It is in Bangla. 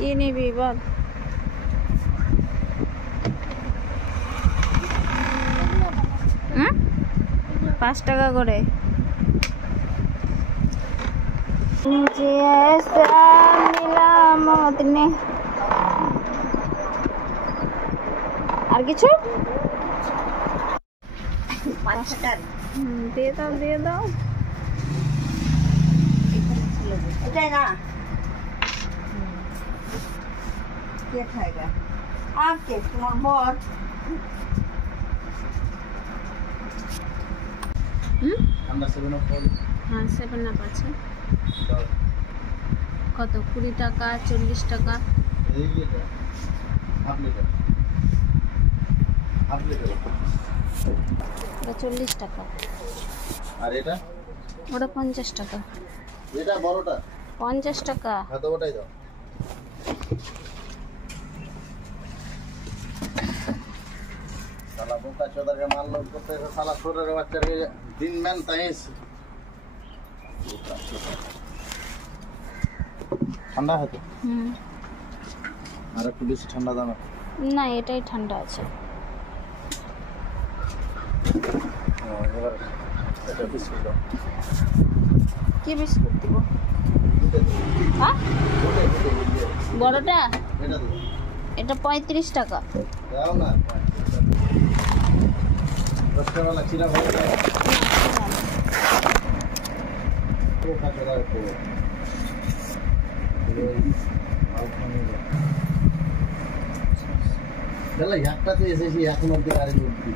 কি নিবি বল? 5 টাকা করে। আর কিছু দিয়ে দাও, দিয়ে দাও। এটাই না কে খায়গা? আর কে? তোমার বর? হ্যাঁ 7 আপ আছে। কত? 20 টাকা, 40 টাকা। 40 টাকা। আর এটা? ওটা 50 টাকা। এটা বড়টা 50 টাকা। হ্যাঁ, তো ওটাই দাও। সালা বোকা চোদাকে মাল লোড করতে এসে সালা ছোটের বাচ্চাকে দিন ম্যান তাইস। ঠান্ডা হয়তো আর একটু বেশি ঠান্ডা দাও না, এটাই ঠান্ডা আছে। এবার এটা বিস্কুট দাও। কি বিস্কুট দিব? হ্যাঁ বড়টা? এটা দাও। এটা 35 টাকা। দাও না 10 টাকা না চিরা ভালো দাও। বোকা চোদাকে পুরো একটা তো এসেছি এখন অব্দি গাড়ি উঠবি।